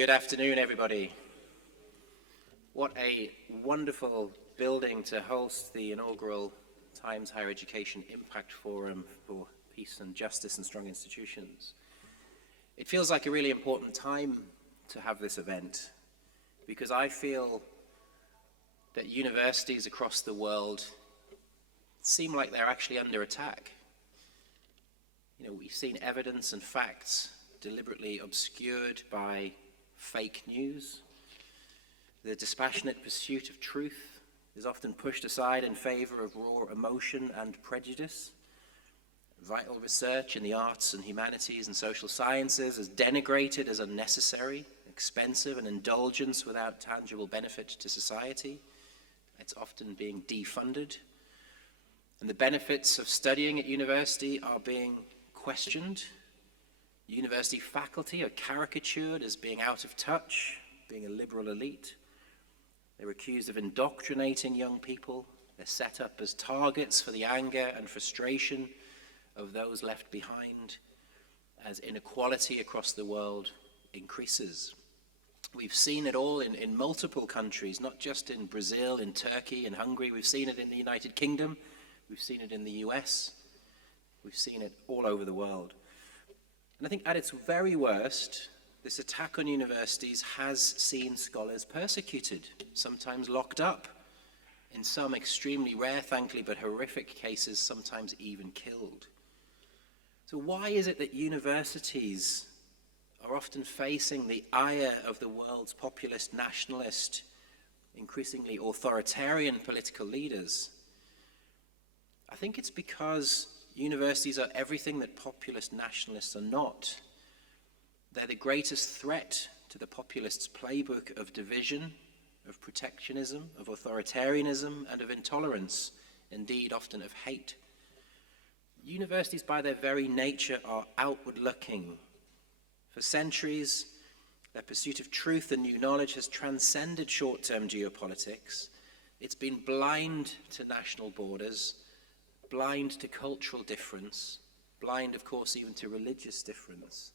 Good afternoon, everybody. What a wonderful building to host the inaugural Times Higher Education Impact Forum for Peace and Justice and Strong Institutions. It feels like a really important time to have this event because I feel that universities across the world seem like they're actually under attack. We've seen evidence and facts deliberately obscured by fake news. The dispassionate pursuit of truth is often pushed aside in favor of raw emotion and prejudice. Vital research in the arts and humanities and social sciences is denigrated as unnecessary, expensive, and indulgence without tangible benefit to society. It's often being defunded. And the benefits of studying at university are being questioned. University faculty are caricatured as being out of touch, being a liberal elite. They're accused of indoctrinating young people. They're set up as targets for the anger and frustration of those left behind as inequality across the world increases. We've seen it all in multiple countries, not just in Brazil, in Turkey, in Hungary. We've seen it in the United Kingdom. We've seen it in the US. We've seen it all over the world. And I think at its very worst, this attack on universities has seen scholars persecuted, sometimes locked up, in some extremely rare, thankfully, but horrific cases, sometimes even killed. So why is it that universities are often facing the ire of the world's populist, nationalist, increasingly authoritarian political leaders? I think it's because universities are everything that populist nationalists are not. They're the greatest threat to the populists' playbook of division, of protectionism, of authoritarianism, and of intolerance, indeed often of hate. Universities, by their very nature, are outward-looking. For centuries, their pursuit of truth and new knowledge has transcended short-term geopolitics. It's been blind to national borders, blind to cultural difference, blind, of course, even to religious difference.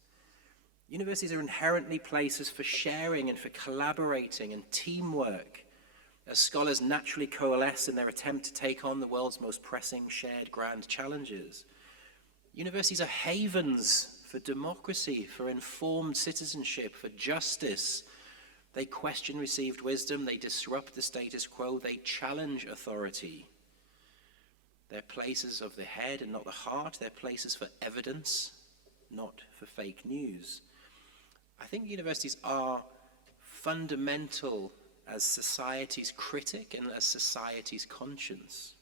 Universities are inherently places for sharing and for collaborating and teamwork, as scholars naturally coalesce in their attempt to take on the world's most pressing shared grand challenges. Universities are havens for democracy, for informed citizenship, for justice. They question received wisdom, they disrupt the status quo, they challenge authority. They're places of the head and not the heart. They're places for evidence, not for fake news. I think universities are fundamental as society's critic and as society's conscience.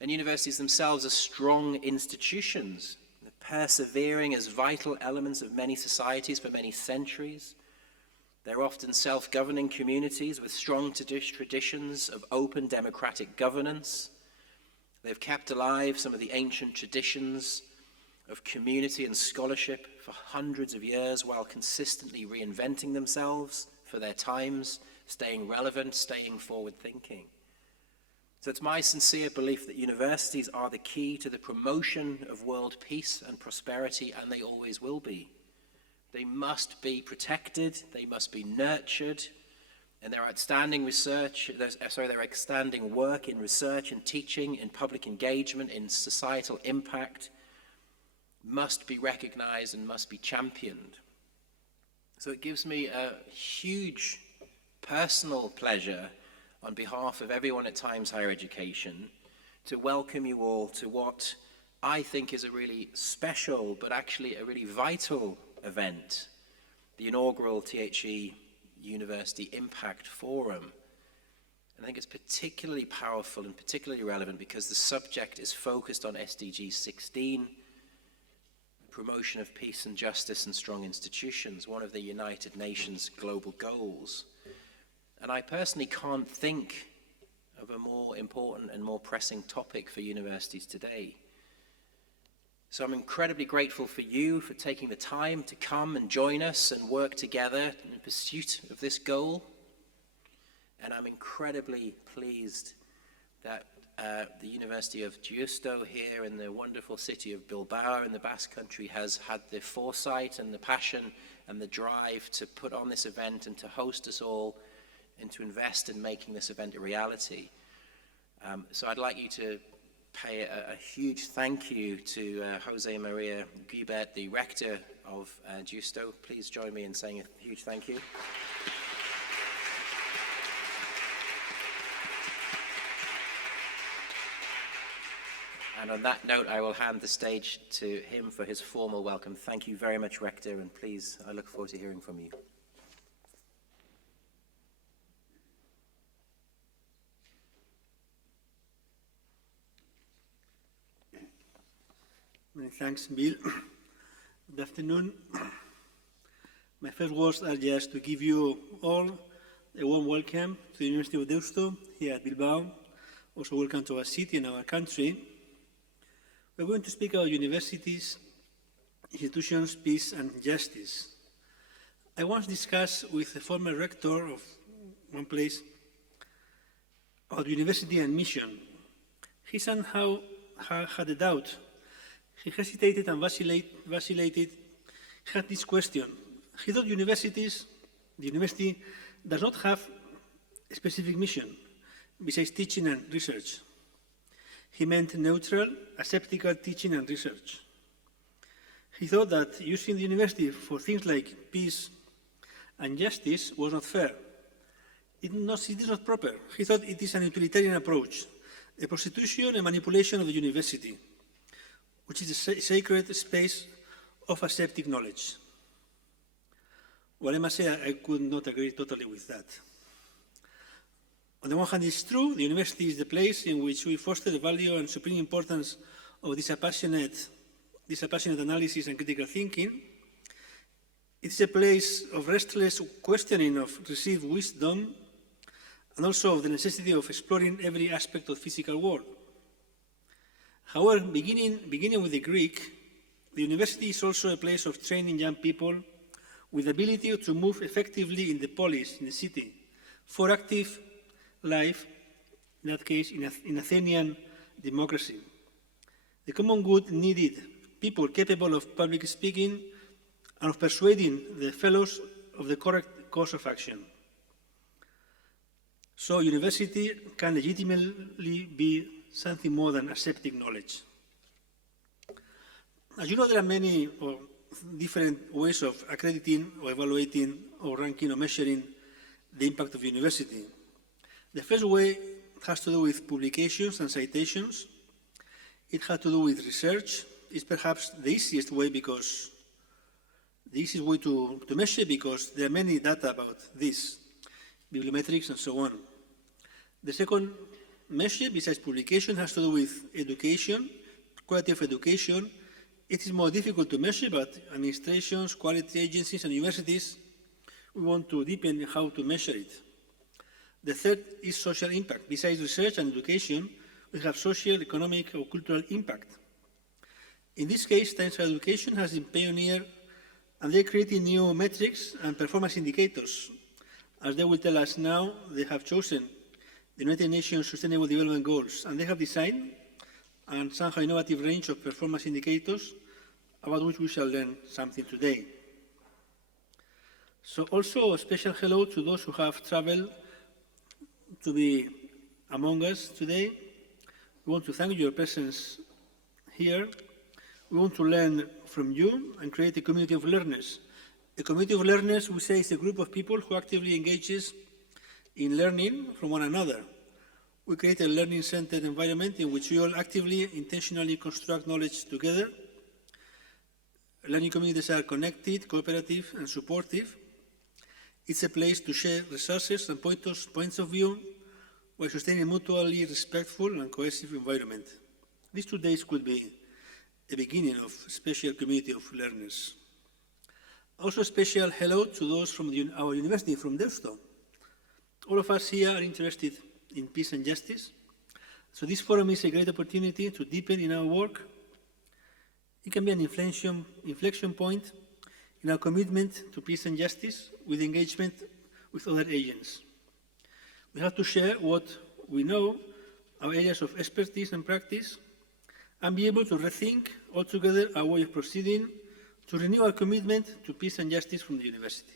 And universities themselves are strong institutions, persevering as vital elements of many societies for many centuries. They're often self-governing communities with strong traditions of open democratic governance. They've kept alive some of the ancient traditions of community and scholarship for hundreds of years while consistently reinventing themselves for their times, staying relevant, staying forward-thinking. So it's my sincere belief that universities are the key to the promotion of world peace and prosperity, and they always will be. They must be protected, they must be nurtured, and their outstanding work in research and teaching, in public engagement, in societal impact must be recognized and must be championed. So it gives me a huge personal pleasure on behalf of everyone at Times Higher Education to welcome you all to what I think is a really special but actually a really vital event, the inaugural THE University Impact Forum. And I think it's particularly powerful and particularly relevant because the subject is focused on SDG 16, promotion of peace and justice and strong institutions, one of the United Nations global goals. And I personally can't think of a more important and more pressing topic for universities today. So I'm incredibly grateful for you for taking the time to come and join us and work together in pursuit of this goal. And I'm incredibly pleased that the University of Deusto here in the wonderful city of Bilbao in the Basque Country has had the foresight and the passion and the drive to put on this event and to host us all and to invest in making this event a reality. So I'd like you to pay a huge thank you to José and María Guibert, the Rector of Deusto. Please join me in saying a huge thank you. And on that note, I will hand the stage to him for his formal welcome. Thank you very much, Rector, and please, I look forward to hearing from you. Many thanks, Bill. Good afternoon. My first words are just to give you all a warm welcome to the University of Deusto here at Bilbao. Also welcome to our city and our country. We're going to speak about universities, institutions, peace and justice. I once discussed with a former rector of one place about university and mission. He somehow had a doubt. He hesitated and vacillated. He had this question. He thought the university does not have a specific mission besides teaching and research. He meant neutral, aseptical teaching and research. He thought that using the university for things like peace and justice was not fair. It is not proper. He thought it is an utilitarian approach, a prostitution and manipulation of the university, which is a sacred space of aseptic knowledge. Well, I must say I could not agree totally with that. On the one hand, it's true, the university is the place in which we foster the value and supreme importance of this passionate analysis and critical thinking. It's a place of restless questioning of received wisdom and also of the necessity of exploring every aspect of the physical world. However, beginning with the Greek, the university is also a place of training young people with the ability to move effectively in the polis, in the city, for active life, in that case, in Athenian democracy. The common good needed people capable of public speaking and of persuading the fellows of the correct course of action. So university can legitimately be something more than aseptic knowledge. As you know, there are many different ways of accrediting or evaluating or ranking or measuring the impact of the university. The first way has to do with publications and citations. It has to do with research. It's perhaps the easiest way to measure because there are many data about this, bibliometrics and so on. The second measure, besides publication, has to do with education, quality of education. It is more difficult to measure, but administrations, quality agencies, and universities, we want to deepen how to measure it. The third is social impact. Besides research and education, we have social, economic, or cultural impact. In this case, science education has been pioneer, and they're creating new metrics and performance indicators. As they will tell us now, they have chosen the United Nations Sustainable Development Goals, and they have designed and somehow innovative range of performance indicators about which we shall learn something today. So also a special hello to those who have traveled to be among us today. We want to thank your presence here. We want to learn from you and create a community of learners. A community of learners, we say, is a group of people who actively engages in learning from one another. We create a learning-centered environment in which we all actively, intentionally construct knowledge together. Learning communities are connected, cooperative, and supportive. It's a place to share resources and points of view while sustaining a mutually respectful and cohesive environment. These 2 days could be a beginning of a special community of learners. Also a special hello to those from our university, from Deusto. All of us here are interested in peace and justice. So this forum is a great opportunity to deepen in our work. It can be an inflection point in our commitment to peace and justice with engagement with other agents. We have to share what we know, our areas of expertise and practice, and be able to rethink altogether our way of proceeding to renew our commitment to peace and justice from the university.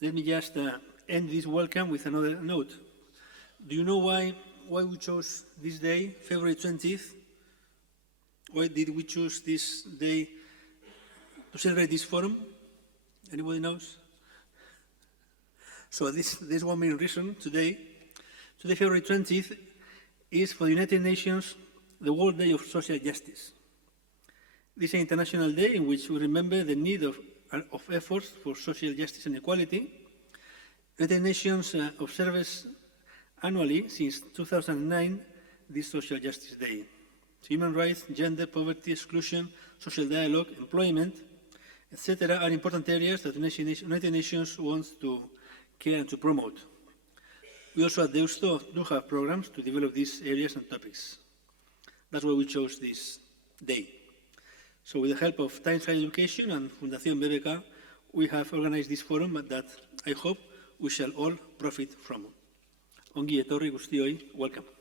Let me just end this welcome with another note. Do you know why we chose this day, February 20th? Why did we choose this day to celebrate this forum? Anybody knows? So there's one main reason today. Today, February 20th, is for the United Nations, the World Day of Social Justice. This is an international day in which we remember the need of efforts for social justice and equality. United Nations observes annually since 2009 this Social Justice Day. Human rights, gender, poverty, exclusion, social dialogue, employment, etc. are important areas that the United Nations wants to care and to promote. We also at Deusto do have programs to develop these areas and topics. That's why we chose this day. So with the help of Times Higher Education and Fundación BBK, we have organized this forum that I hope we shall all profit from. Ongi etorri guztioi, welcome.